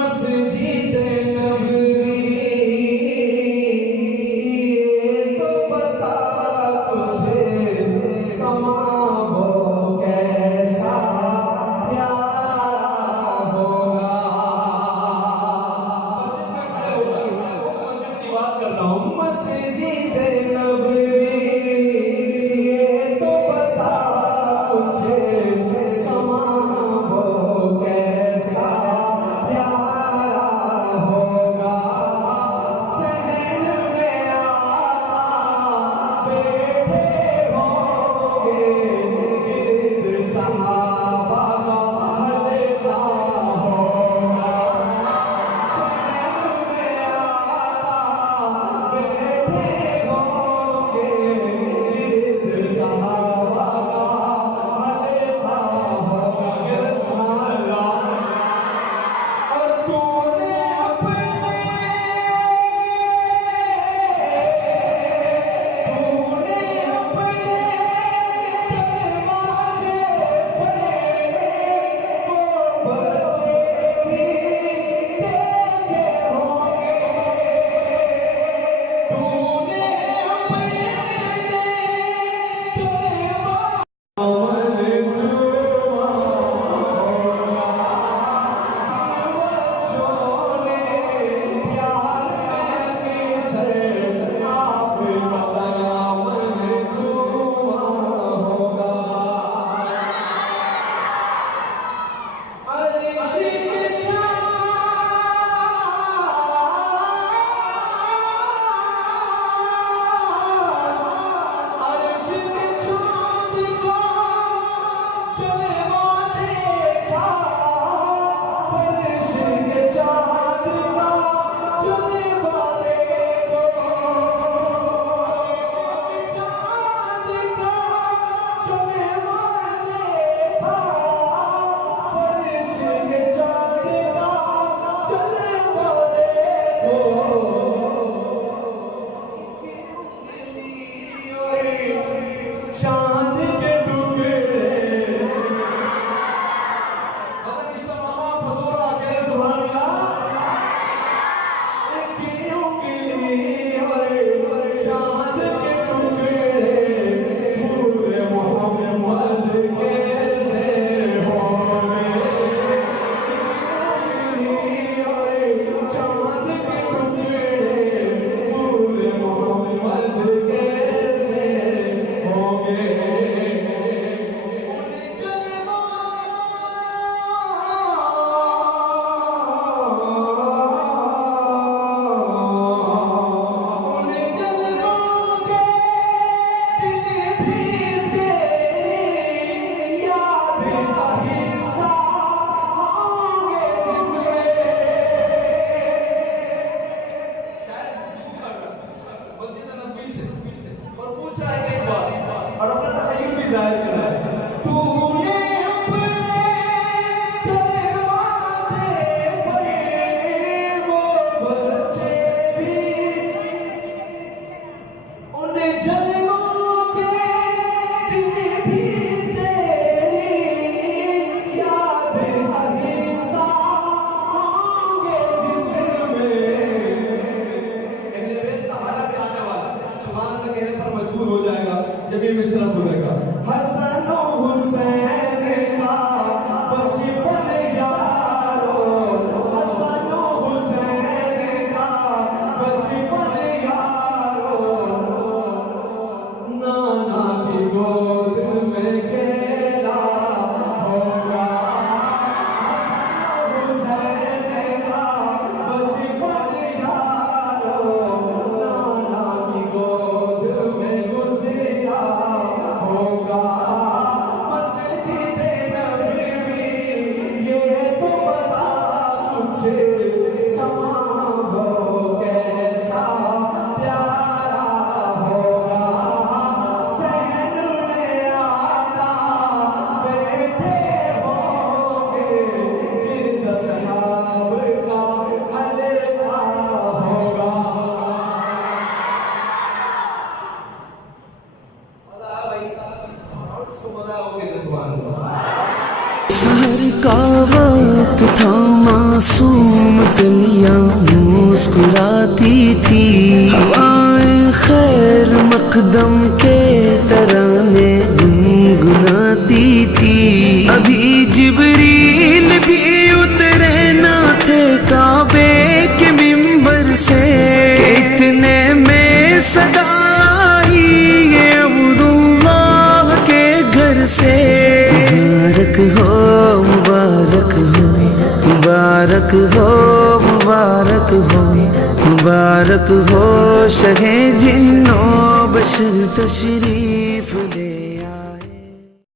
मस्जिद नबवी तो बता तुझे समा हो कैसा प्यारा होगा। मस्जिद में खड़े होकर उस मस्जिद की बात कर रहा हूँ। मस्जिद नबवी तो बता तुझे समा हो कैसा प्यारा होगा। सहर का वक्त था, मासूम कलियां मुस्कुराती थी, हवाएं खैर मकदम के तराने गुनगुनाती थी। अभी जिब्रील भी उतरे ना थे काबे के मिंबर से, इतने में सदा आई ये अब्दुल्लाह के घर से। मुबारक हो मुबारक हो मुबारक हो मुबारक हो मुबारक हो शहे जिन्नो बशर तशरीफ।